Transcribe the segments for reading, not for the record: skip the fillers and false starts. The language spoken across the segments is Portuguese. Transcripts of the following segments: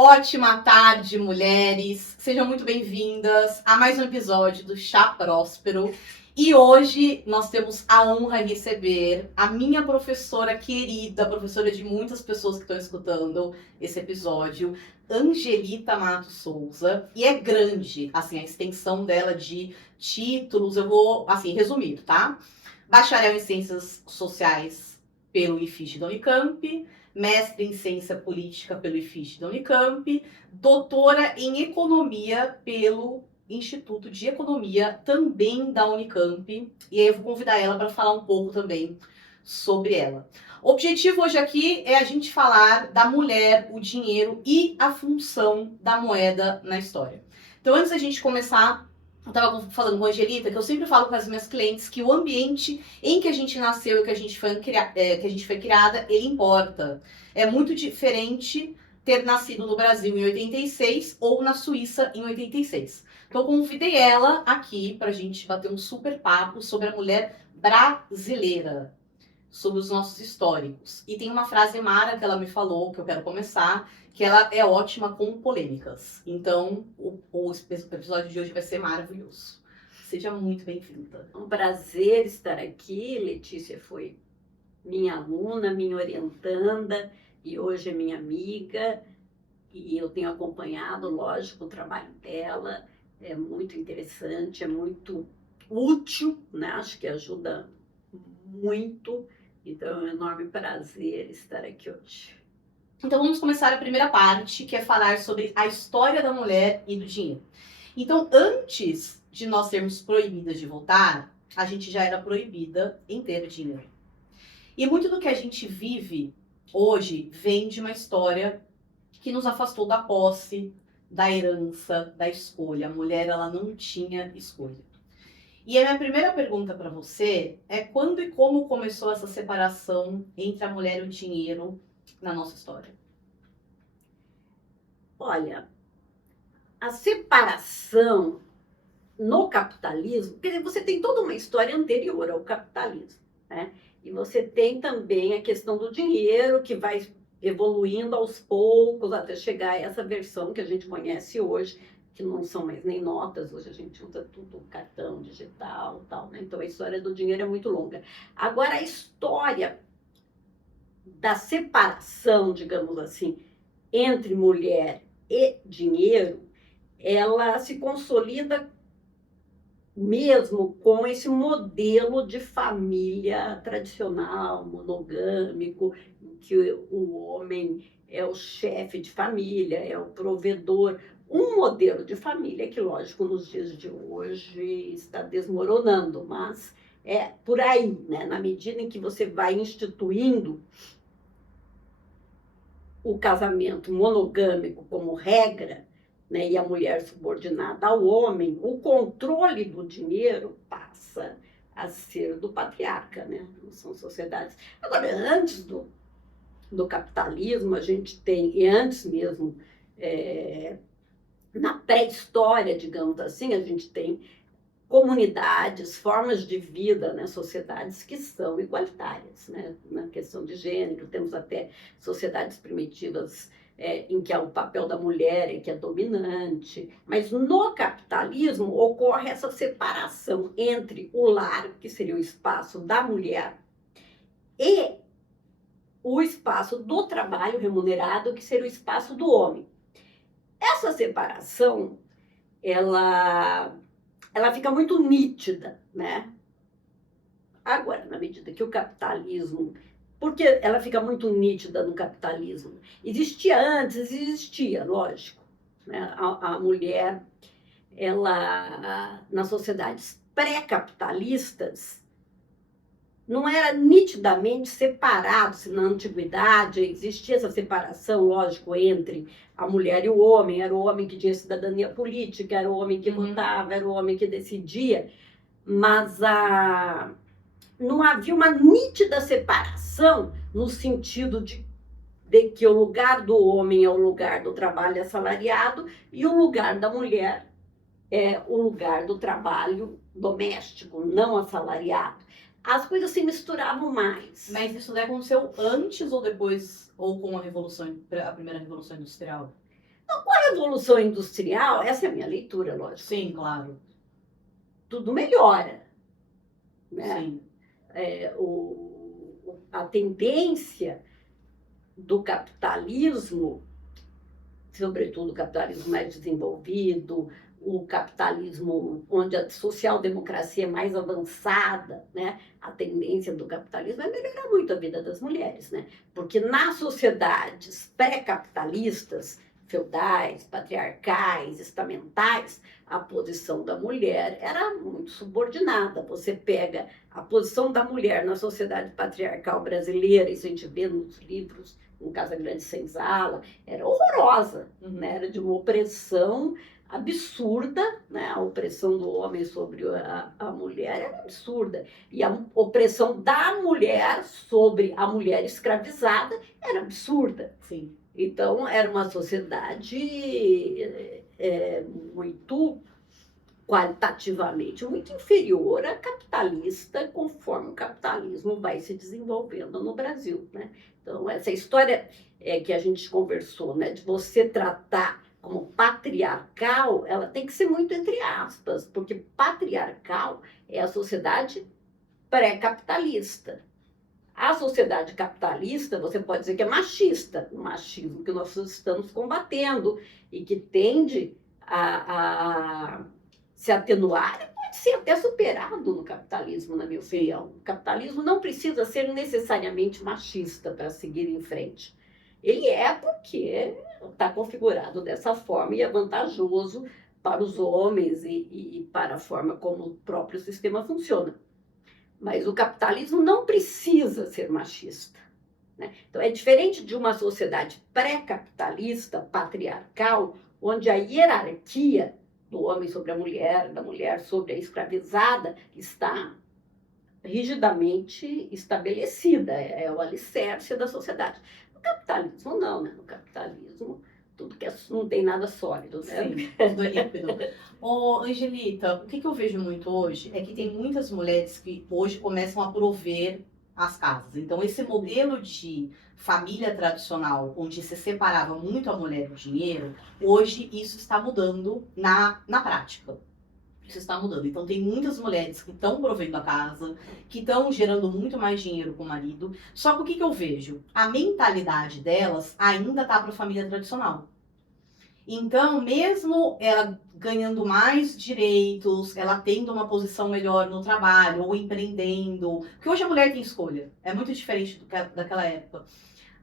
Ótima tarde, mulheres! Sejam muito bem-vindas a mais um episódio do Chá Próspero. E hoje nós temos a honra de receber a minha professora querida, professora de muitas pessoas que estão escutando esse episódio, Angelita Matos Souza. E é grande, assim, a extensão dela de títulos. Eu vou, assim, resumir, tá? Bacharel em Ciências Sociais pelo IFISC da Unicamp, mestre em Ciência Política pelo IFISC da Unicamp, doutora em Economia pelo Instituto de Economia, também da Unicamp. E aí eu vou convidar ela para falar um pouco também sobre ela. O objetivo hoje aqui é a gente falar da mulher, o dinheiro e a função da moeda na história. Então, antes da gente começar, eu estava falando com a Angelita que eu sempre falo com as minhas clientes que o ambiente em que a gente nasceu e que a gente foi criada, ele importa. É muito diferente ter nascido no Brasil em 86 ou na Suíça em 86. Então, eu convidei ela aqui para a gente bater um super papo sobre a mulher brasileira, sobre os nossos históricos. E tem uma frase mara que ela me falou, que eu quero começar, que ela é ótima com polêmicas. Então, o episódio de hoje vai ser maravilhoso. Seja muito bem-vinda. Um prazer estar aqui. Letícia foi minha aluna, minha orientanda e hoje é minha amiga. E eu tenho acompanhado, lógico, o trabalho dela. É muito interessante, é muito útil, né? Acho que ajuda muito. Então, é um enorme prazer estar aqui hoje. Então, vamos começar a primeira parte, que é falar sobre a história da mulher e do dinheiro. Então, antes de nós sermos proibidas de votar, a gente já era proibida em ter dinheiro. E muito do que a gente vive hoje vem de uma história que nos afastou da posse, da herança, da escolha. A mulher, ela não tinha escolha. E a minha primeira pergunta para você é quando e como começou essa separação entre a mulher e o dinheiro na nossa história? Olha, a separação no capitalismo, quer dizer, você tem toda uma história anterior ao capitalismo, né? E você tem também a questão do dinheiro que vai evoluindo aos poucos até chegar a essa versão que a gente conhece hoje, que não são mais nem notas, hoje a gente usa tudo cartão digital, tal, né? Então a história do dinheiro é muito longa. Agora a história da separação, digamos assim, entre mulher e dinheiro, ela se consolida mesmo com esse modelo de família tradicional, monogâmico, em que o homem é o chefe de família, é o provedor. Um modelo de família que, lógico, nos dias de hoje está desmoronando, mas é por aí, né? Na medida em que você vai instituindo o casamento monogâmico como regra, né, e a mulher subordinada ao homem, o controle do dinheiro passa a ser do patriarca, né? São sociedades. Agora, antes do capitalismo, a gente tem, e antes mesmo, na pré-história, digamos assim, a gente tem comunidades, formas de vida, né, sociedades que são igualitárias, né, na questão de gênero. Temos até sociedades primitivas em que o papel da mulher é que é dominante, mas no capitalismo ocorre essa separação entre o lar, que seria o espaço da mulher, e o espaço do trabalho remunerado, que seria o espaço do homem. Essa separação, ela fica muito nítida, né? Agora, na medida que o capitalismo... Porque ela fica muito nítida no capitalismo? Existia antes, existia, lógico, né? A mulher, ela, nas sociedades pré-capitalistas, não era nitidamente separado. Se na antiguidade existia essa separação, lógico, entre a mulher e o homem. Era o homem que tinha cidadania política, era o homem que votava, era o homem que decidia, mas não havia uma nítida separação no sentido de que o lugar do homem é o lugar do trabalho assalariado e o lugar da mulher é o lugar do trabalho doméstico, não assalariado. As coisas se misturavam mais. Mas isso aconteceu antes ou depois, ou com a primeira revolução industrial? Com a Revolução Industrial, essa é a minha leitura, lógico. Sim, claro. Tudo melhora, né? Sim. A tendência do capitalismo, sobretudo o capitalismo mais desenvolvido, o capitalismo onde a social-democracia é mais avançada, né? A tendência do capitalismo é melhorar muito a vida das mulheres, né? Porque nas sociedades pré-capitalistas, feudais, patriarcais, estamentais, a posição da mulher era muito subordinada. Você pega a posição da mulher na sociedade patriarcal brasileira, isso a gente vê nos livros, no Casa Grande Senzala, era horrorosa, né? Era de uma opressão absurda, né? A opressão do homem sobre a mulher era absurda. E a opressão da mulher sobre a mulher escravizada era absurda. Sim. Então, era uma sociedade muito qualitativamente muito inferior à capitalista, conforme o capitalismo vai se desenvolvendo no Brasil, né? Então, essa história que a gente conversou, né, de você tratar como patriarcal, ela tem que ser muito entre aspas, porque patriarcal é a sociedade pré-capitalista. A sociedade capitalista, você pode dizer que é machista, o machismo que nós estamos combatendo e que tende a se atenuar e pode ser até superado no capitalismo, na minha opinião. O capitalismo não precisa ser necessariamente machista para seguir em frente. Ele é porque está configurado dessa forma e é vantajoso para os homens e para a forma como o próprio sistema funciona. Mas o capitalismo não precisa ser machista, né? Então, é diferente de uma sociedade pré-capitalista, patriarcal, onde a hierarquia do homem sobre a mulher, da mulher sobre a escravizada, está rigidamente estabelecida, é o alicerce da sociedade. No capitalismo, não, né? No capitalismo, tudo que não tem nada sólido, né? Sim, tudo líquido. Ô, Angelita, o que eu vejo muito hoje é que tem muitas mulheres que hoje começam a prover as casas. Então, esse modelo de família tradicional, onde se separava muito a mulher do dinheiro, hoje isso está mudando na prática. Isso está mudando. Então, tem muitas mulheres que estão provendo a casa, que estão gerando muito mais dinheiro com o marido. Só que o que eu vejo? A mentalidade delas ainda está para a família tradicional. Então, mesmo ela ganhando mais direitos, ela tendo uma posição melhor no trabalho, ou empreendendo, porque hoje a mulher tem escolha, é muito diferente daquela época.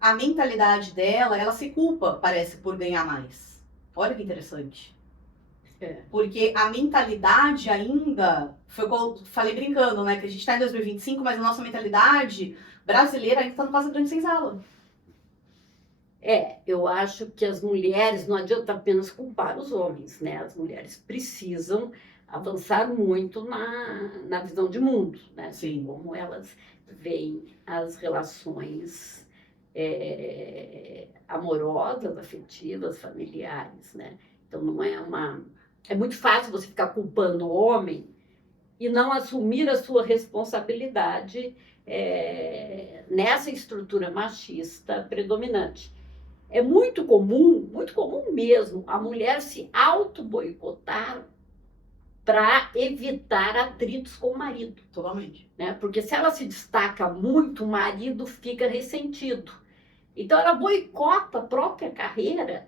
A mentalidade dela, ela se culpa, parece, por ganhar mais. Olha que interessante. Porque a mentalidade ainda, foi como eu falei brincando, né? Que a gente está em 2025, mas a nossa mentalidade brasileira ainda está no Casa Grande Senzala. Eu acho que as mulheres, não adianta apenas culpar os homens, né? As mulheres precisam avançar muito na visão de mundo, né? Sim. Como elas veem as relações amorosas, afetivas, familiares, né? Então, não é é muito fácil você ficar culpando o homem e não assumir a sua responsabilidade nessa estrutura machista predominante. É muito comum mesmo, a mulher se auto-boicotar para evitar atritos com o marido. Totalmente. Né? Porque se ela se destaca muito, o marido fica ressentido. Então, ela boicota a própria carreira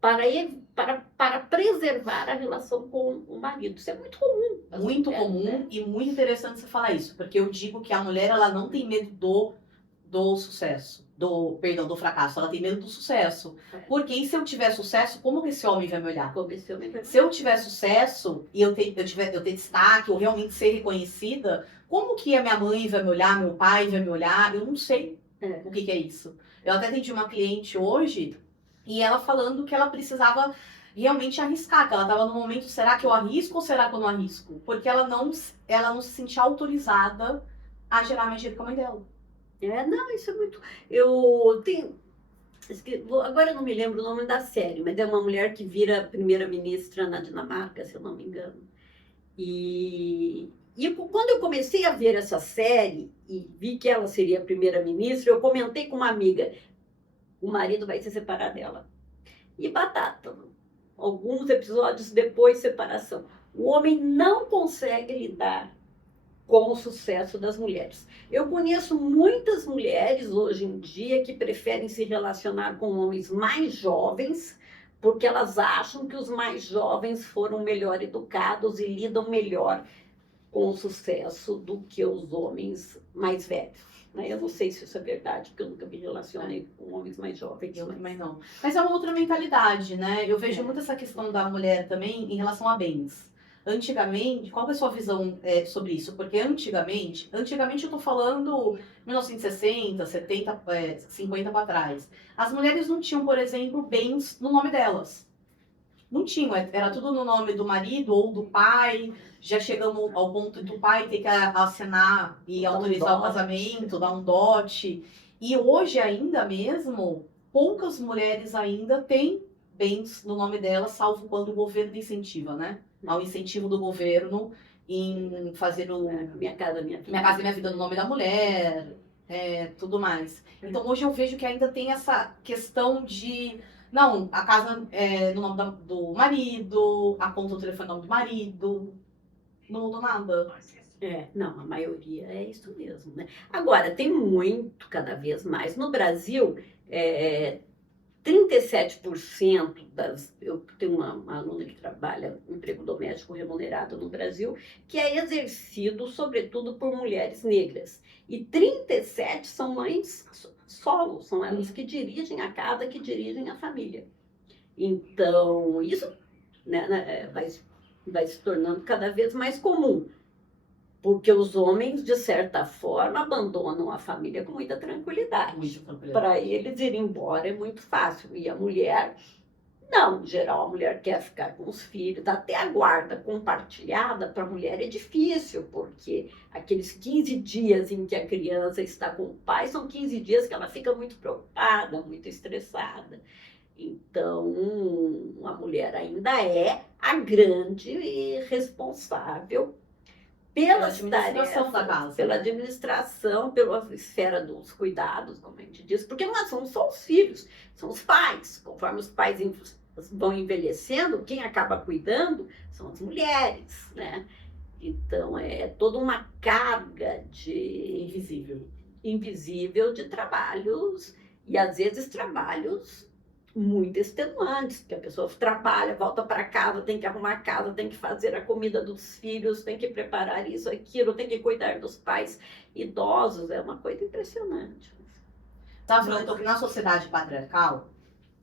para preservar a relação com o marido. Isso é muito comum. Muito comum, né? E muito interessante você falar isso, porque eu digo que a mulher, ela não tem medo do sucesso, do fracasso, ela tem medo do sucesso. Porque e se eu tiver sucesso, como que esse homem vai me olhar? Se eu tiver sucesso e eu ter destaque, ou realmente ser reconhecida, como que a minha mãe vai me olhar, meu pai vai me olhar? Eu não sei o que é isso. Eu até atendi uma cliente hoje, e ela falando que ela precisava realmente arriscar, que ela estava no momento, será que eu arrisco ou será que eu não arrisco? Porque ela não se sentia autorizada a gerar mais dinheiro com a mãe dela. Não, isso é muito... Eu tenho... Agora eu não me lembro o nome da série, mas é uma mulher que vira primeira-ministra na Dinamarca, se eu não me engano. E quando eu comecei a ver essa série e vi que ela seria primeira-ministra, eu comentei com uma amiga, o marido vai se separar dela. e batata. Alguns episódios depois, separação. O homem não consegue lidar com o sucesso das mulheres. Eu conheço muitas mulheres hoje em dia que preferem se relacionar com homens mais jovens, porque elas acham que os mais jovens foram melhor educados e lidam melhor com o sucesso do que os homens mais velhos. Né? Eu não sei se isso é verdade, porque eu nunca me relacionei com homens mais jovens. Eu também não. Mas é uma outra mentalidade, né? Eu vejo muito essa questão da mulher também em relação a bens. Antigamente, qual é a sua visão sobre isso? Porque antigamente eu tô falando 1960, 70, 50 para trás. As mulheres não tinham, por exemplo, bens no nome delas. Não tinham, era tudo no nome do marido ou do pai. Já chegamos ao ponto do pai ter que assinar e autorizar o casamento, dar um dote. E hoje ainda mesmo, poucas mulheres ainda têm bens no nome delas, salvo quando o governo incentiva, né? Ao incentivo do governo em fazer o Minha Casa Minha Vida, Minha Casa Minha Vida no nome da mulher, tudo mais. Então hoje eu vejo que ainda tem essa questão de não, a casa é no nome do marido, a conta do telefone é no nome do marido, não mudou nada. Não, a maioria é isso mesmo, né? Agora, tem muito, cada vez mais. No Brasil, 37% das... Eu tenho uma aluna que trabalha no emprego doméstico remunerado no Brasil, que é exercido, sobretudo, por mulheres negras. E 37% são mães solo, são elas que dirigem a casa, que dirigem a família. Então, isso, né, vai se tornando cada vez mais comum. Porque os homens, de certa forma, abandonam a família com muita tranquilidade. Para eles ir embora é muito fácil. E a mulher, não. Em geral, a mulher quer ficar com os filhos. Até a guarda compartilhada para a mulher é difícil, porque aqueles 15 dias em que a criança está com o pai são 15 dias que ela fica muito preocupada, muito estressada. Então, a mulher ainda é a grande responsável pela administração da casa, pela administração, pela esfera dos cuidados, como a gente diz, porque não são só os filhos, são os pais. Conforme os pais vão envelhecendo, quem acaba cuidando são as mulheres, né? Então, é toda uma carga invisível de trabalhos, e às vezes trabalhos muito extenuantes, porque a pessoa trabalha, volta para casa, tem que arrumar a casa, tem que fazer a comida dos filhos, tem que preparar isso, aquilo, tem que cuidar dos pais idosos, é uma coisa impressionante. Tá vendo que na sociedade patriarcal,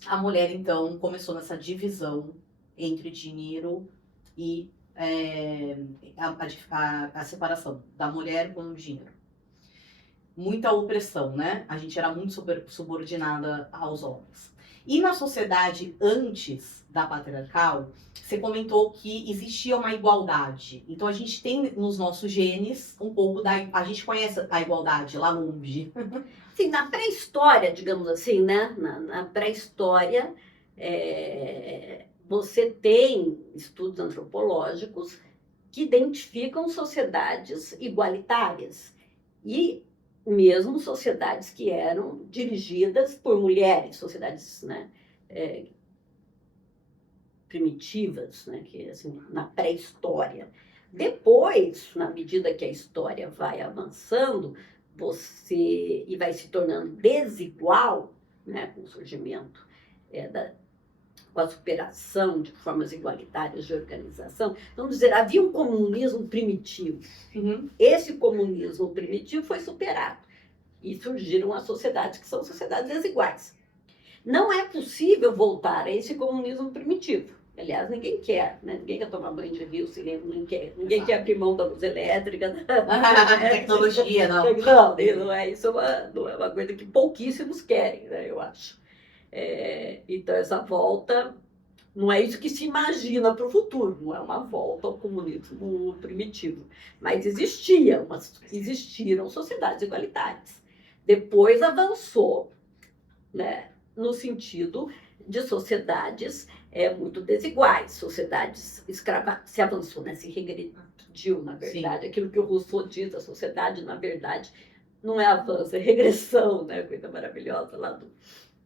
a mulher, então, começou nessa divisão entre dinheiro e a separação da mulher com o dinheiro. Muita opressão, né? A gente era muito subordinada aos homens. E na sociedade antes da patriarcal, você comentou que existia uma igualdade. Então a gente tem nos nossos genes um pouco a gente conhece a igualdade lá longe. Sim, na pré-história, digamos assim, né? Na pré-história, você tem estudos antropológicos que identificam sociedades igualitárias. E mesmo sociedades que eram dirigidas por mulheres, sociedades, né, primitivas, né, que, assim, na pré-história. Depois, na medida que a história vai avançando, e vai se tornando desigual, né, com o surgimento com a superação de formas igualitárias de organização, vamos dizer, havia um comunismo primitivo. Uhum. Esse comunismo primitivo foi superado e surgiram as sociedades que são sociedades desiguais. Não é possível voltar a esse comunismo primitivo. Aliás, ninguém quer, né? Ninguém quer tomar banho de rio, ninguém quer abrir mão da luz elétrica. Tecnologia, não. Não é isso, não é uma coisa que pouquíssimos querem, né, eu acho. Então, essa volta não é isso que se imagina para o futuro, não é uma volta ao comunismo primitivo. Mas existiram sociedades igualitárias. Depois avançou, né, no sentido de sociedades muito desiguais, sociedades escravas. Se avançou, né, se regrediu, na verdade. Sim. Aquilo que o Rousseau diz, a sociedade, na verdade, não é avanço, é regressão, né, coisa maravilhosa lá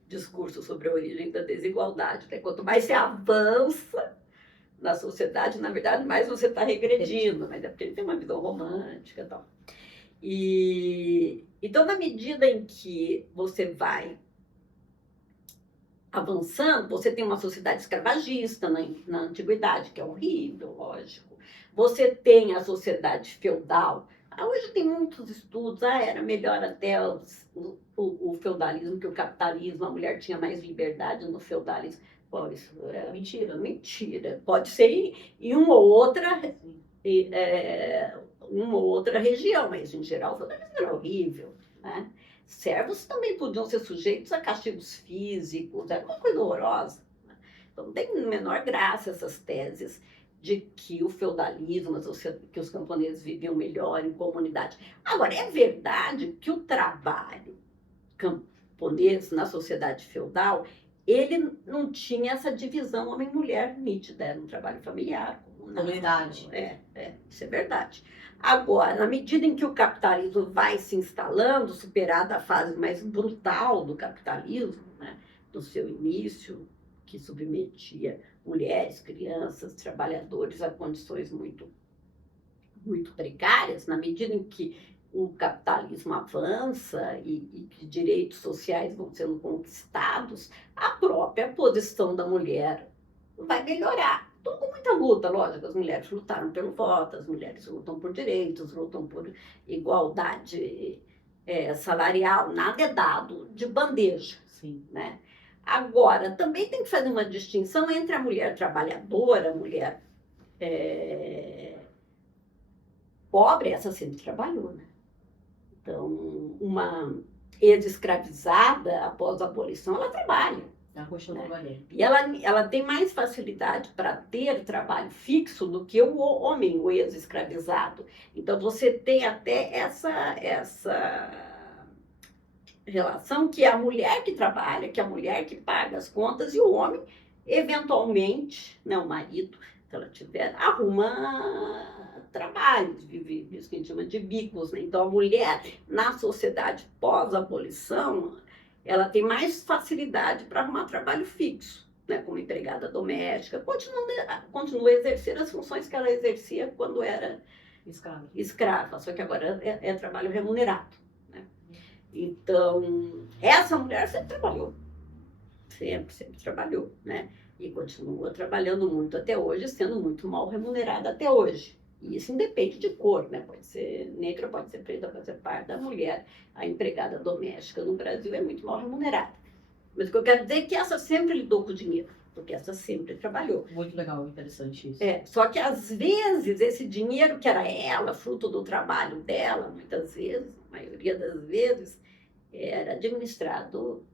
discurso sobre a origem da desigualdade, né? Quanto mais você avança na sociedade, na verdade, mais você está regredindo, mas é porque ele tem uma visão romântica e tal. Então, na medida em que você vai avançando, você tem uma sociedade escravagista na antiguidade, que é horrível, lógico. Você tem a sociedade feudal. Hoje tem muitos estudos, era melhor até o feudalismo que o capitalismo, a mulher tinha mais liberdade no feudalismo. Pô, isso é mentira. Mentira. Pode ser em uma ou outra região, mas em geral o feudalismo era horrível, né? Servos também podiam ser sujeitos a castigos físicos, era uma coisa horrorosa. Então, não tem menor graça essas teses de que o feudalismo, que os camponeses viviam melhor em comunidade. Agora, é verdade que o trabalho camponês na sociedade feudal, ele não tinha essa divisão homem-mulher nítida, era um trabalho familiar. Comunidade. Isso é verdade. Agora, na medida em que o capitalismo vai se instalando, superada a fase mais brutal do capitalismo, né, do seu início, que submetia mulheres, crianças, trabalhadores a condições muito, muito precárias, na medida em que o capitalismo avança e que direitos sociais vão sendo conquistados, a própria posição da mulher vai melhorar. Tudo com muita luta, lógico. As mulheres lutaram pelo voto, as mulheres lutam por direitos, lutam por igualdade salarial. Nada é dado de bandeja. Sim. Né? Agora, também tem que fazer uma distinção entre a mulher trabalhadora, a mulher pobre, essa sempre trabalhou. Né? Então, uma ex-escravizada, após a abolição, ela trabalha. E ela tem mais facilidade para ter trabalho fixo do que o homem, o ex-escravizado. Então, você tem até essa relação que é a mulher que trabalha, que é a mulher que paga as contas, e o homem, eventualmente, né, o marido, se ela tiver, arruma trabalho, isso que a gente chama de bicos. Né? Então, a mulher, na sociedade pós-abolição, ela tem mais facilidade para arrumar trabalho fixo, né, como empregada doméstica, continua a exercer as funções que ela exercia quando era escrava, só que agora é trabalho remunerado. Né? Então, essa mulher sempre trabalhou, sempre trabalhou, né? E continua trabalhando muito até hoje, sendo muito mal remunerada até hoje. E isso independe de cor, né? Pode ser negra, pode ser preta, pode ser parda. A mulher, a empregada doméstica no Brasil é muito mal remunerada. Mas o que eu quero dizer é que essa sempre lidou com dinheiro, porque essa sempre trabalhou. Muito legal, interessante isso. Só que às vezes esse dinheiro que era ela, fruto do trabalho dela, muitas vezes, a maioria das vezes, era administrado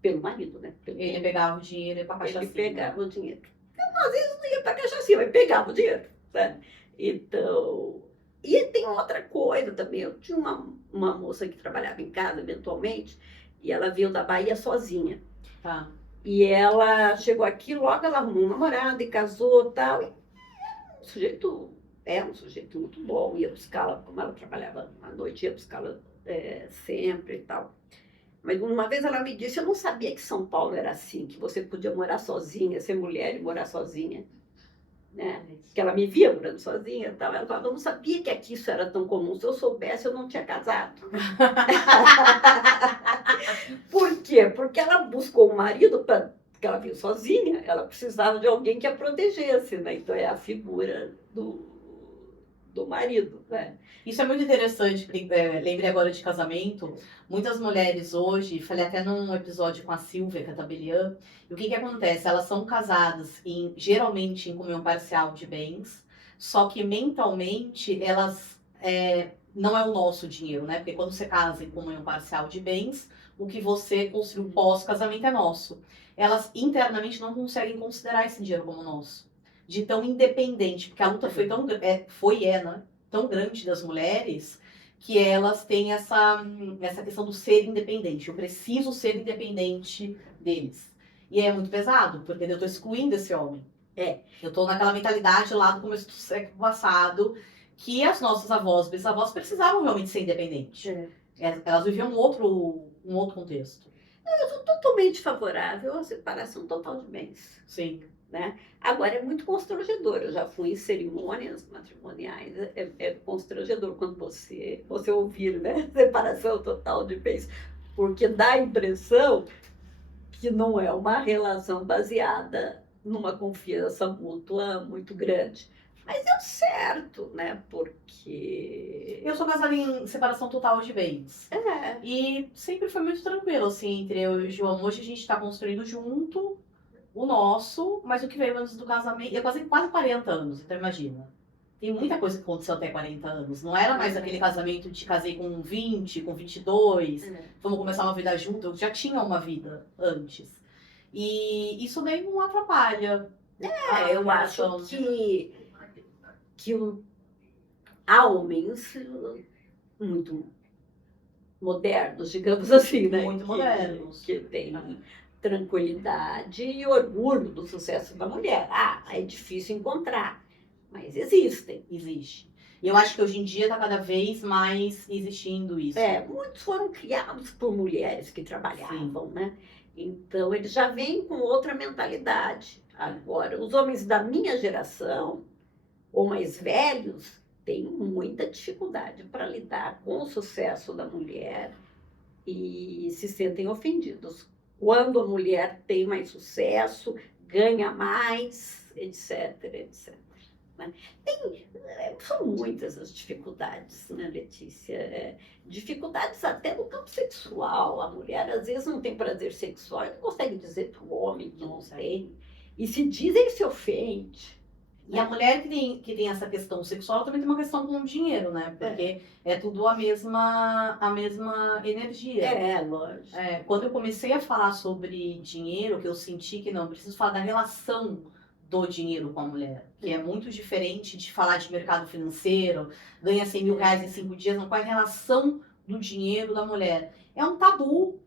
pelo marido, né? Ele pegava o dinheiro e ia para a cachaça. Ele pegava o dinheiro. Então, às vezes não ia para a cachaça, mas pegava o dinheiro, né? Então, e tem outra coisa também. Eu tinha uma moça que trabalhava em casa, eventualmente, e ela veio da Bahia sozinha. Tá. E ela chegou aqui, logo ela arrumou um namorado e casou e tal. E um sujeito muito bom, ia buscá-la, como ela trabalhava à noite, ia buscá-la sempre e tal. Mas uma vez ela me disse, eu não sabia que São Paulo era assim, que você podia morar sozinha, ser mulher e morar sozinha. Né? Que ela me via morando sozinha e tal. Ela falava, eu não sabia que aqui isso era tão comum. Se eu soubesse, eu não tinha casado. Por quê? Porque ela buscou um marido, porque ela veio sozinha, ela precisava de alguém que a protegesse. Né? Então é a figura do marido. Né? Isso é muito interessante, lembrei agora de casamento. Muitas mulheres hoje, falei até num episódio com a Silvia Catabelian, e o que acontece? Elas são casadas geralmente em comunhão parcial de bens, só que mentalmente elas não é o nosso dinheiro, né? Porque quando você casa em comunhão parcial de bens, o que você construiu pós-casamento é nosso. Elas internamente não conseguem considerar esse dinheiro como nosso. De tão independente, porque a luta foi tão grande das mulheres, que elas têm essa questão do ser independente. Eu preciso ser independente deles. E é muito pesado, porque eu estou excluindo esse homem. Eu estou naquela mentalidade lá do começo do século passado, que as nossas avós, bisavós, precisavam realmente ser independentes. Elas viviam um outro contexto. Eu sou totalmente favorável à separação total de bens. Sim. Né? Agora, é muito constrangedor. Eu já fui em cerimônias matrimoniais, é constrangedor quando você ouvir, né? Separação total de bens, porque dá a impressão que não é uma relação baseada numa confiança mútua muito grande. Mas é o certo, né? Porque. Eu sou casada em separação total de bens. É. E sempre foi muito tranquilo, assim, entre eu e o João. Hoje a gente tá construindo junto o nosso, mas o que veio antes do casamento. Eu casei quase 40 anos, então imagina. Tem muita coisa que aconteceu até 40 anos. Não era mais aquele casamento de casei com 20, com 22, vamos começar uma vida junto. Eu já tinha uma vida antes. E isso daí não atrapalha. Eu acho que há homens muito modernos, digamos assim, né? Muito modernos. Que têm tranquilidade e orgulho do sucesso da mulher. É difícil encontrar, mas existem. Existe. E eu acho que hoje em dia está cada vez mais existindo isso. Muitos foram criados por mulheres que trabalhavam, né? Então, eles já vêm com outra mentalidade. Agora, os homens da minha geração, ou mais velhos, têm muita dificuldade para lidar com o sucesso da mulher e se sentem ofendidos. Quando a mulher tem mais sucesso, ganha mais, etc, etc. São muitas as dificuldades, né, Letícia? Dificuldades até no campo sexual. A mulher, às vezes, não tem prazer sexual e não consegue dizer para o homem que não tem. E se diz, ele se ofende. E a mulher que tem essa questão sexual também tem uma questão com o dinheiro, né? Porque é tudo a mesma energia. Lógico. Quando eu comecei a falar sobre dinheiro, que eu senti que não, preciso falar da relação do dinheiro com a mulher, que é muito diferente de falar de mercado financeiro, ganha 100 mil reais em 5 dias, não, qual é a relação do dinheiro da mulher? É um tabu.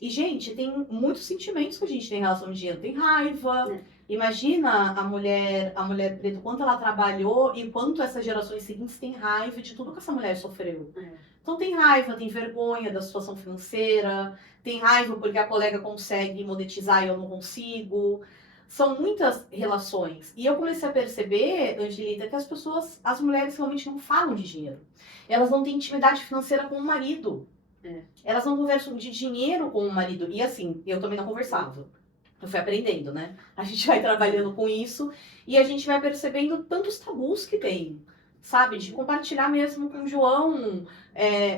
E, gente, tem muitos sentimentos que a gente tem em relação ao dinheiro. Tem raiva. Imagina a mulher preta, quanto ela trabalhou e quanto essas gerações seguintes têm raiva de tudo que essa mulher sofreu. Então tem raiva, tem vergonha da situação financeira, tem raiva porque a colega consegue monetizar e eu não consigo. São muitas relações. E eu comecei a perceber, Angelita, que as mulheres realmente não falam de dinheiro. Elas não têm intimidade financeira com o marido. Elas não conversam de dinheiro com o marido. E assim, eu também não conversava. Eu fui aprendendo, né? A gente vai trabalhando com isso e a gente vai percebendo tantos tabus que tem, sabe? De compartilhar mesmo com o João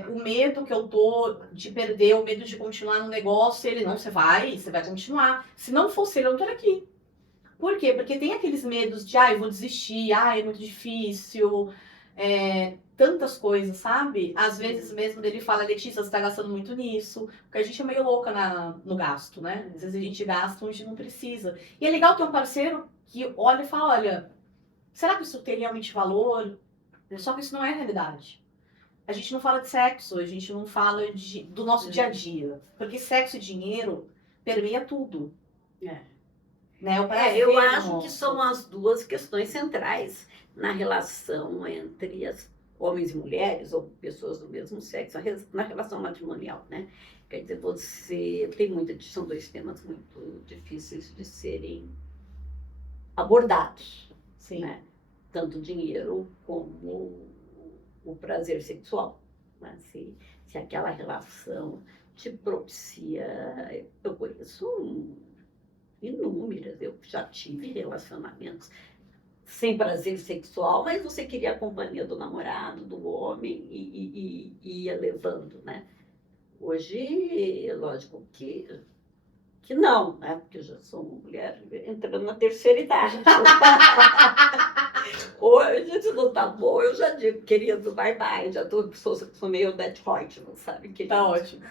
o medo que eu tô de perder, o medo de continuar no negócio. Ele, não, você vai continuar. Se não fosse ele, eu não tô aqui. Por quê? Porque tem aqueles medos de, eu vou desistir, é muito difícil, tantas coisas, sabe? Às vezes mesmo ele fala, Letícia, você tá gastando muito nisso, porque a gente é meio louca no gasto, né? Às vezes a gente gasta onde não precisa. E é legal ter um parceiro que olha e fala, olha, será que isso tem realmente valor? Só que isso não é a realidade. A gente não fala de sexo, a gente não fala do nosso dia a dia, porque sexo e dinheiro permeia tudo. Né? Eu acho que são as duas questões centrais na relação entre homens e mulheres, ou pessoas do mesmo sexo, na relação matrimonial, né? Quer dizer, são dois temas muito difíceis de serem abordados. Sim. Né? Tanto o dinheiro como o prazer sexual. Né? Se aquela relação te propicia... Eu conheço inúmeras, eu já tive relacionamentos sem prazer sexual, mas você queria a companhia do namorado, do homem, e ia levando, né? Hoje, lógico que não, né? Porque eu já sou uma mulher entrando na terceira idade. Hoje, se não tá bom, eu já digo, querido, bye, sou meio Detroit, não sabe? Querido. Tá ótimo.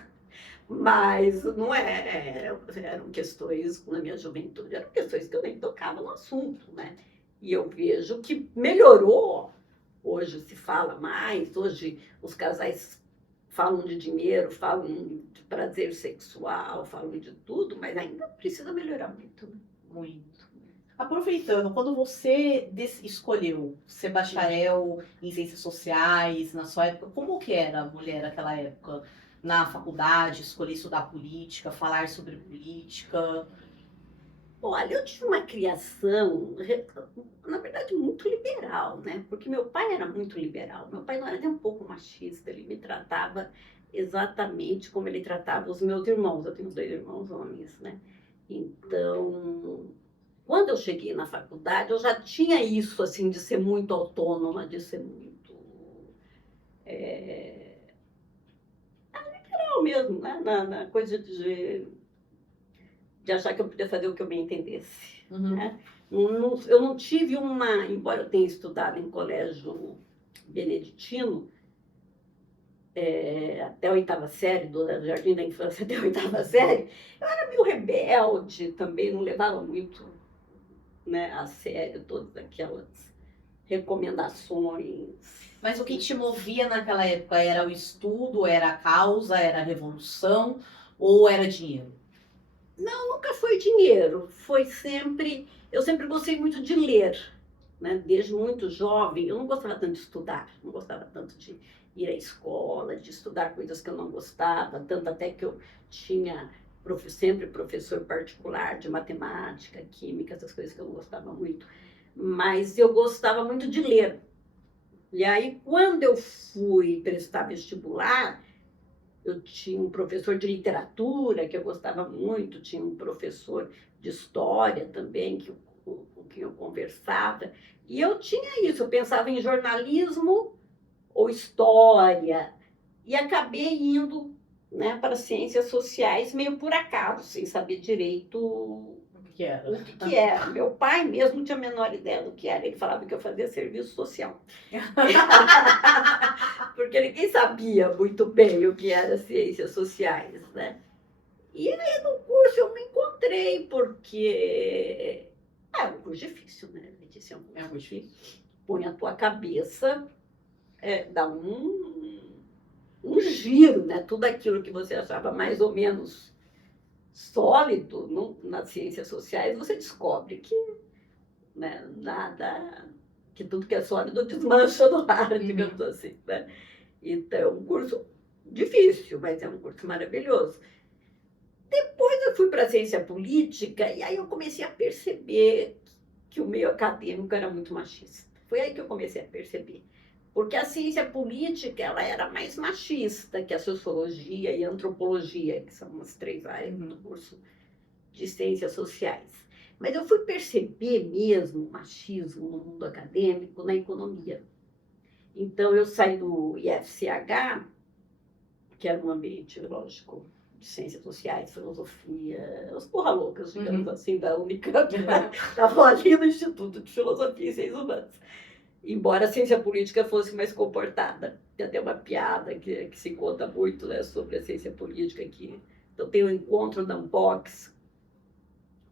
Mas não eram questões, na minha juventude, eram questões que eu nem tocava no assunto, né? E eu vejo que melhorou. Hoje se fala mais, hoje os casais falam de dinheiro, falam de prazer sexual, falam de tudo, mas ainda precisa melhorar muito. Muito. Aproveitando, quando você escolheu ser bacharel em ciências sociais, na sua época, como que era a mulher naquela época? na faculdade, escolher estudar política, falar sobre política? Olha, eu tive uma criação, na verdade, muito liberal, né? Porque meu pai era muito liberal. Meu pai não era nem um pouco machista, ele me tratava exatamente como ele tratava os meus irmãos. Eu tenho 2 irmãos homens, né? Então, quando eu cheguei na faculdade, eu já tinha isso, assim, de ser muito autônoma, de ser muito liberal mesmo, né? Na coisa de achar que eu podia fazer o que eu bem entendesse. Uhum. Né? Eu não tive uma, embora eu tenha estudado em colégio beneditino, até a 8ª série, do Jardim da Infância até a 8ª série, eu era meio rebelde também, não levava muito, né, a sério todas aquelas recomendações. Mas o que te movia naquela época era o estudo, era a causa, era a revolução ou era dinheiro? Nunca foi dinheiro, foi sempre. Eu sempre gostei muito de ler, né? Desde muito jovem. Eu não gostava tanto de estudar, não gostava tanto de ir à escola, de estudar coisas que eu não gostava, tanto até que eu tinha sempre professor particular de matemática, química, essas coisas que eu não gostava muito. Mas eu gostava muito de ler. E aí, quando eu fui prestar vestibular, eu tinha um professor de literatura que eu gostava muito, tinha um professor de história também com quem eu conversava. E eu tinha isso, eu pensava em jornalismo ou história. E acabei indo, né, para ciências sociais meio por acaso, sem saber direito Que era. o que era. Meu pai mesmo não tinha a menor ideia do que era. Ele falava que eu fazia serviço social. Porque ninguém sabia muito bem o que era ciências sociais, né? E aí no curso eu me encontrei, porque é um curso difícil, né, Letícia? É um curso difícil. Põe a tua cabeça, dá um giro, né? Tudo aquilo que você achava mais ou menos sólido nas ciências sociais, você descobre que, né, nada, que tudo que é sólido desmancha no ar, digamos assim, né? Então, é um curso difícil, mas é um curso maravilhoso. Depois eu fui para a ciência política e aí eu comecei a perceber que o meio acadêmico era muito machista. Foi aí que eu comecei a perceber. Porque a ciência política ela era mais machista que a sociologia e a antropologia, que são as 3 áreas do curso de ciências sociais. Mas eu fui perceber mesmo o machismo no mundo acadêmico na economia. Então, eu saí do IFCH, que era um ambiente, lógico, de ciências sociais, filosofia, as porra loucas, digamos assim, da Unicamp, estava ali no Instituto de Filosofia e Ciências Humanas. Embora a ciência política fosse mais comportada. Tem até uma piada que se conta muito, né, sobre a ciência política aqui. Então, tem o encontro da Unbox,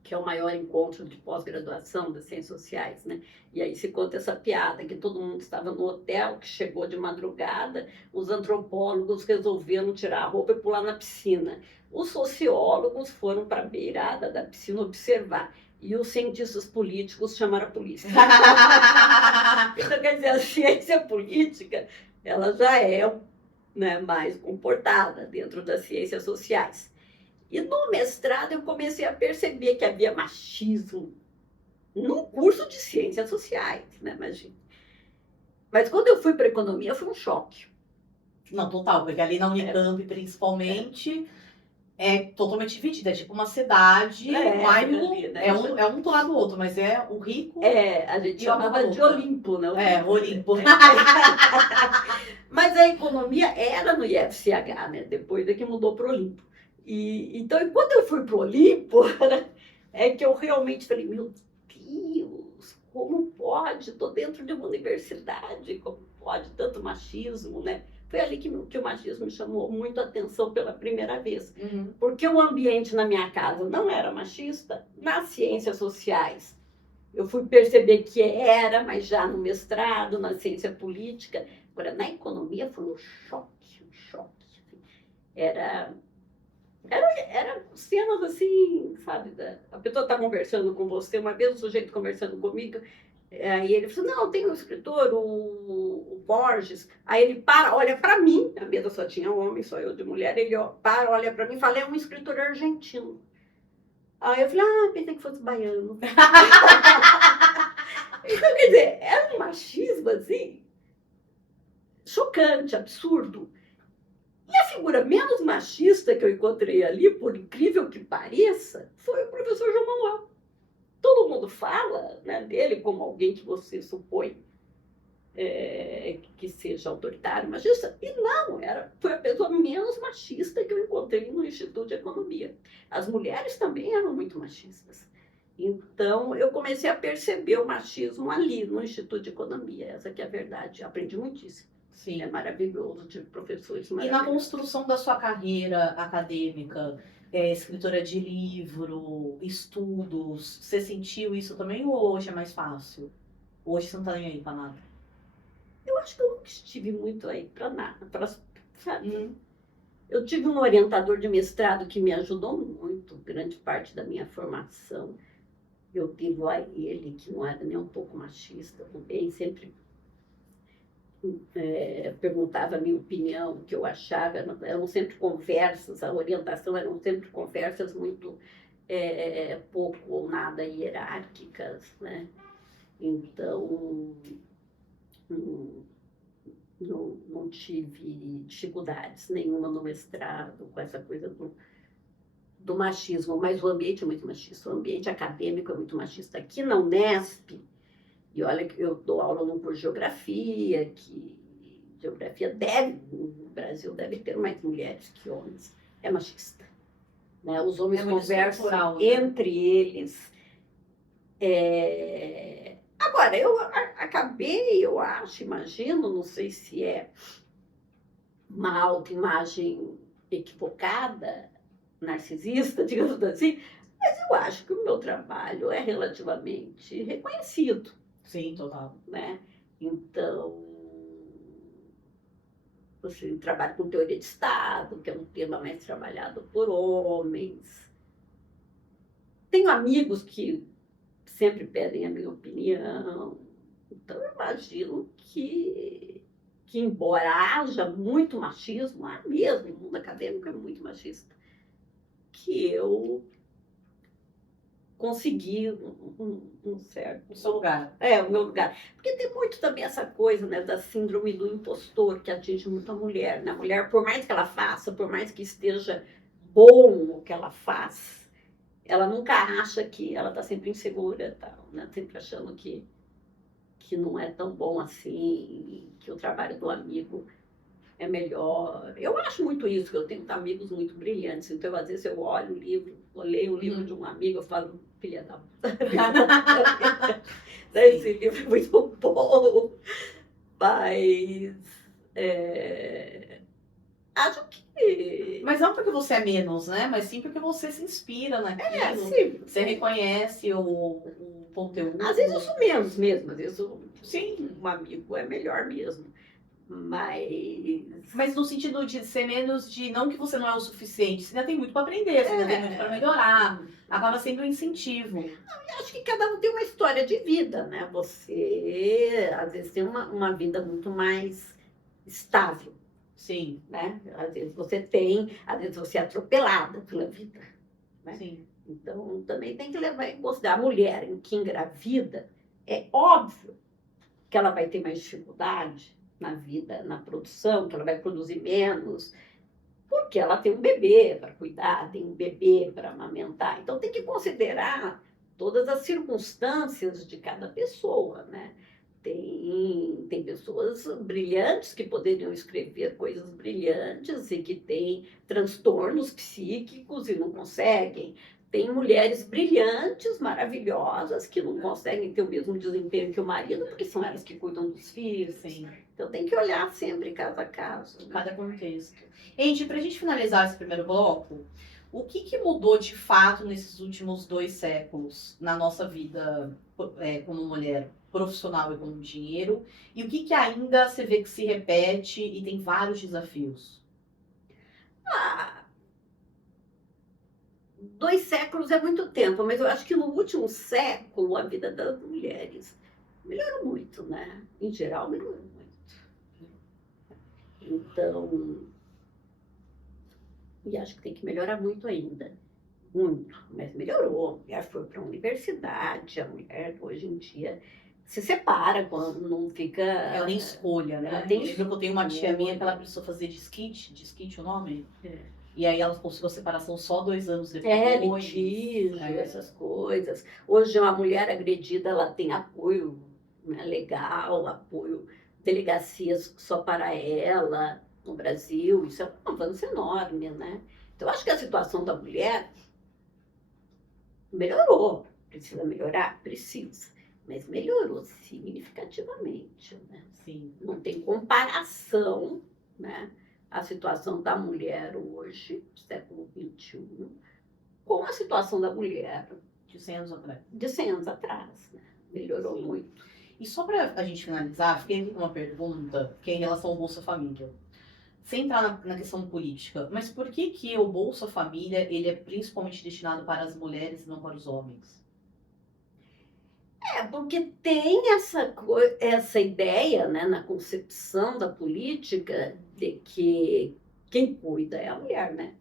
que é o maior encontro de pós-graduação das ciências sociais, né? E aí se conta essa piada, que todo mundo estava no hotel, que chegou de madrugada, os antropólogos resolveram tirar a roupa e pular na piscina. Os sociólogos foram para a beirada da piscina observar. E os cientistas políticos chamaram a polícia. Então, quer dizer, a ciência política, ela já é, né, mais comportada dentro das ciências sociais. E no mestrado eu comecei a perceber que havia machismo num curso de ciências sociais, né? Imagina. Mas quando eu fui para economia foi um choque. Não, total, porque ali na Unicamp, principalmente, é totalmente dividida. É tipo uma cidade, bairro, né? é um do lado do outro, mas é o rico. A gente chamava de Olimpo, né? Olimpo. Mas a economia era no IFCH, né? Depois é que mudou para o Olimpo. Então, quando eu fui para o Olimpo, é que eu realmente falei, meu Deus, como pode? Estou dentro de uma universidade, como pode tanto machismo, né? Foi ali que o machismo me chamou muito a atenção pela primeira vez. Porque o ambiente na minha casa não era machista. Nas ciências sociais, eu fui perceber que era, mas já no mestrado, na ciência política. Agora, na economia foi um choque. Era Era cenas assim, sabe? A pessoa está conversando com você, uma vez o sujeito conversando comigo, aí ele falou, não, tem um escritor, o Borges, aí ele para, olha para mim, a mesa só tinha homem, só eu de mulher, ele para, olha para mim e fala, é um escritor argentino. Aí eu falei, pensei que fosse baiano. Então, quer dizer, era um machismo assim, chocante, absurdo. E a figura menos machista que eu encontrei ali, por incrível que pareça, foi o professor João Manuel. Todo mundo fala, né, dele como alguém que você supõe que seja autoritário, machista, e não, foi a pessoa menos machista que eu encontrei no Instituto de Economia. As mulheres também eram muito machistas. Então, eu comecei a perceber o machismo ali no Instituto de Economia, essa que é a verdade. Eu aprendi muitíssimo. Sim. É maravilhoso, tive professores E maravilhosos. na construção da sua carreira acadêmica, escritora de livro, estudos, você sentiu isso também ou hoje é mais fácil? Hoje você não tá nem aí pra nada? Eu acho que eu nunca estive muito aí para nada, sabe? Eu tive um orientador de mestrado que me ajudou muito, grande parte da minha formação. Eu devo a ele, que não era nem um pouco machista também, sempre perguntava a minha opinião, o que eu achava, eram sempre conversas, a orientação eram sempre conversas muito pouco ou nada hierárquicas, né? Então, não tive dificuldades nenhuma no mestrado com essa coisa do machismo, mas o ambiente é muito machista, o ambiente acadêmico é muito machista. Aqui na Unesp, e olha que eu dou aula no curso de geografia, que geografia no Brasil deve ter mais mulheres que homens, é machista. Né? Os homens conversam entre eles. Agora, eu acabei, eu acho, imagino, não sei se é uma autoimagem equivocada, narcisista, digamos assim, mas eu acho que o meu trabalho é relativamente reconhecido. Sim, total. Né? Então, você trabalha com teoria de Estado, que é um tema mais trabalhado por homens. Tenho amigos que sempre pedem a minha opinião. Então, eu imagino que embora haja muito machismo, há mesmo, o mundo acadêmico é muito machista, que eu consegui um certo... O seu lugar. O meu lugar. Porque tem muito também essa coisa, né, da síndrome do impostor, que atinge muito a mulher. Né? A mulher, por mais que ela faça, por mais que esteja bom o que ela faz, ela nunca acha que ela está sempre insegura, tal, né? Sempre achando que não é tão bom assim, que o trabalho do amigo é melhor. Eu acho muito isso, que eu tenho amigos muito brilhantes, então às vezes eu olho o livro, eu leio o livro de um amigo, eu falo, filha da esse livro é muito bom, mas acho que... Mas não porque você é menos, né? Mas sim porque você se inspira naquilo, sim. Você reconhece o conteúdo. Às vezes eu sou menos mesmo, às vezes sim, um amigo é melhor mesmo. Mas no sentido de ser menos de não que você não é o suficiente, você ainda tem muito para aprender, você ainda tem muito para melhorar, acaba sendo um incentivo. Eu acho que cada um tem uma história de vida, né? Você às vezes tem uma vida muito mais estável. Sim. Né? Às vezes você é atropelada pela vida. Né? Sim. Então também tem que levar em consideração a mulher em que engravida, é óbvio que ela vai ter mais dificuldade na vida, na produção, que ela vai produzir menos, porque ela tem um bebê para cuidar, tem um bebê para amamentar. Então tem que considerar todas as circunstâncias de cada pessoa, né? Tem pessoas brilhantes que poderiam escrever coisas brilhantes e que têm transtornos psíquicos e não conseguem. Tem mulheres brilhantes, maravilhosas, que não conseguem ter o mesmo desempenho que o marido, porque são elas que cuidam dos filhos. Sim. Então tem que olhar sempre caso a caso. Né? Cada contexto. Andy, para a gente finalizar esse primeiro bloco, o que mudou de fato nesses últimos 2 séculos na nossa vida como mulher profissional e como dinheiro? E o que ainda você vê que se repete e tem vários desafios? 2 séculos é muito tempo, mas eu acho que no último século a vida das mulheres melhorou muito, né? Em geral, melhorou muito. Então, e acho que tem que melhorar muito ainda. Muito, mas melhorou. A mulher foi para a universidade, a mulher hoje em dia se separa quando não fica. Ela tem escolha, né? Ela tem Eu lembro que eu tenho uma tia minha escolha. que ela precisou fazer disquite o nome? É. E aí ela conseguiu a separação só 2 anos depois. Litígio, essas coisas. Hoje uma mulher agredida, ela tem apoio, né, legal, apoio, delegacias só para ela no Brasil. Isso é um avanço enorme, né? Então, eu acho que a situação da mulher melhorou. Precisa melhorar? Precisa. Mas melhorou significativamente, né? Sim. Não tem comparação, né? A situação da mulher hoje, século XXI, com a situação da mulher De 100 anos atrás. de 100 anos atrás. Né? Melhorou Sim. muito. E só para a gente finalizar, fiquei com uma pergunta que é em relação ao Bolsa Família. Sem entrar na questão política, mas por que o Bolsa Família ele é principalmente destinado para as mulheres e não para os homens? Porque tem essa ideia, né, na concepção da política de que quem cuida é a mulher, né?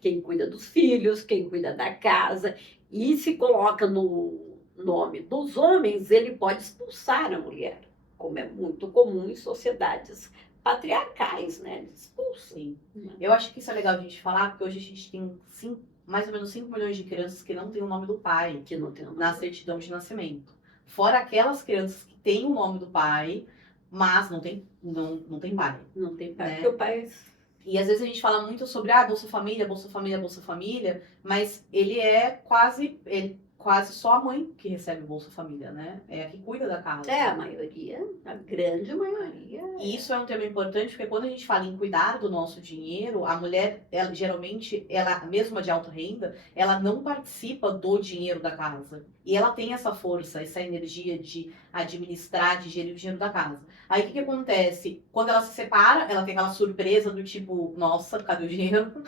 Quem cuida dos filhos, quem cuida da casa, e se coloca no nome dos homens, ele pode expulsar a mulher, como é muito comum em sociedades patriarcais, né? Eles expulsam. Sim. Eu acho que isso é legal a gente falar, porque hoje a gente tem mais ou menos 5 milhões de crianças que não têm o nome do pai Que não tem uma na certidão de nascimento. Fora aquelas crianças que têm o nome do pai, mas não tem pai. Não tem pai, né? porque o pai. E às vezes a gente fala muito sobre Bolsa Família, Bolsa Família, Bolsa Família, mas ele é quase só a mãe que recebe o Bolsa Família, né? É a que cuida da casa. É, a maioria, a grande maioria. E isso é um tema importante, porque quando a gente fala em cuidar do nosso dinheiro, a mulher, ela, geralmente, ela mesma de alta renda, ela não participa do dinheiro da casa. E ela tem essa força, essa energia de administrar, de gerir o dinheiro da casa. Aí o que acontece? Quando ela se separa, ela tem aquela surpresa do tipo, nossa, cadê o dinheiro?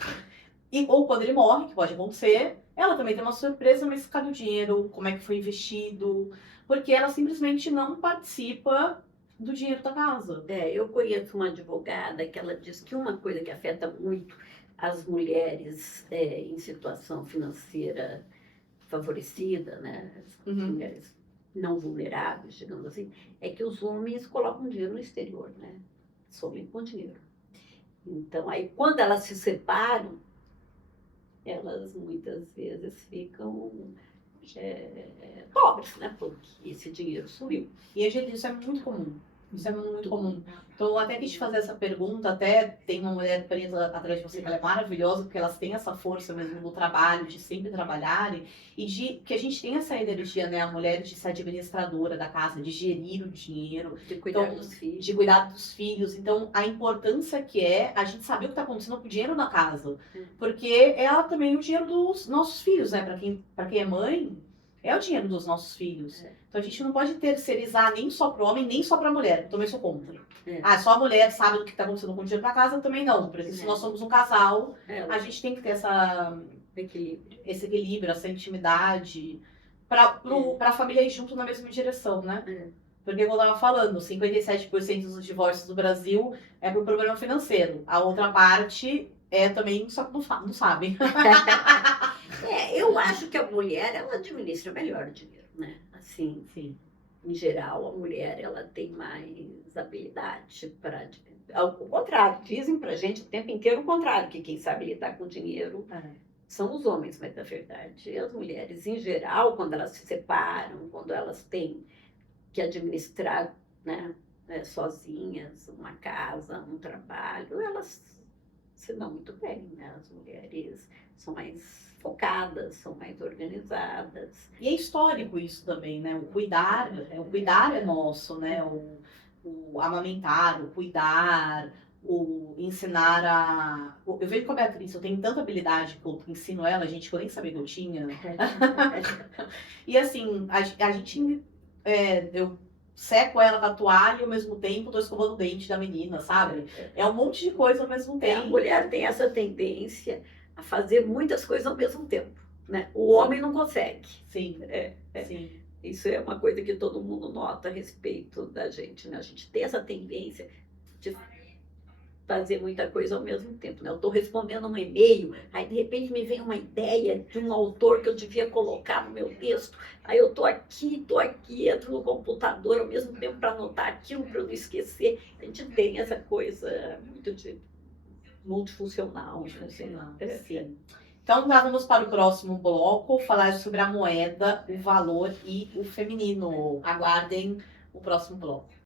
Ou quando ele morre, que pode acontecer, ela também tem uma surpresa, mas cadê o dinheiro? Como é que foi investido? Porque ela simplesmente não participa do dinheiro da casa. Eu conheço uma advogada que ela diz que uma coisa que afeta muito as mulheres em situação financeira favorecida, né? As mulheres não vulneráveis, digamos assim, é que os homens colocam dinheiro no exterior, né? Somem com dinheiro. Então, aí quando elas se separam, elas muitas vezes ficam pobres, né? Porque esse dinheiro sumiu. E isso é muito comum. Isso é muito comum. Então, eu até quis te fazer essa pergunta, até tem uma mulher presa atrás de você que ela é maravilhosa, porque elas têm essa força mesmo do trabalho, de sempre trabalharem, e de que a gente tem essa energia, né, a mulher de ser administradora da casa, de gerir o dinheiro, de cuidar dos filhos. De cuidar dos filhos. Então, a importância que é a gente saber o que está acontecendo com o dinheiro na casa. Porque ela também é o dinheiro dos nossos filhos, né? Para quem é mãe, é o dinheiro dos nossos filhos. Então a gente não pode terceirizar nem só para o homem, nem só para a mulher. Eu também sou contra. Só a mulher sabe do que está acontecendo com o dinheiro da casa, eu também não. Porque se nós somos um casal, a gente tem que ter esse equilíbrio, essa intimidade, para a família ir junto na mesma direção, né? Porque como eu estava falando, 57% dos divórcios do Brasil é por problema financeiro. A outra parte é também, só que não sabem. Eu acho que a mulher, ela administra melhor o dinheiro, né? Assim, sim. Em geral, a mulher, ela tem mais habilidade para... Ao contrário, dizem pra gente o tempo inteiro o contrário, que quem sabe lidar com dinheiro são os homens, mas na verdade, as mulheres, em geral, quando elas se separam, quando elas têm que administrar, né, sozinhas, uma casa, um trabalho, elas se dão muito bem, né? As mulheres são mais focadas, são mais organizadas. E é histórico isso também, né? O cuidar é nosso, né? O amamentar, o cuidar, o ensinar a... Eu vejo com a Beatriz, eu tenho tanta habilidade que eu ensino ela, gente, que eu nem sabia que eu tinha. E assim, a gente... eu seco ela com a toalha e ao mesmo tempo tô escovando o dente da menina, sabe? É um monte de coisa ao mesmo tempo. A mulher tem essa tendência a fazer muitas coisas ao mesmo tempo, né? O homem não consegue. Sim, É, sim. isso é uma coisa que todo mundo nota a respeito da gente, né? A gente tem essa tendência de fazer muita coisa ao mesmo tempo, né? Eu estou respondendo um e-mail, aí de repente me vem uma ideia de um autor que eu devia colocar no meu texto, aí eu estou aqui, entro no computador ao mesmo tempo para anotar aquilo para eu não esquecer. A gente tem essa coisa muito de multifuncional, né? Sim. Então, vamos para o próximo bloco, falar sobre a moeda, o valor e o feminino. Aguardem o próximo bloco.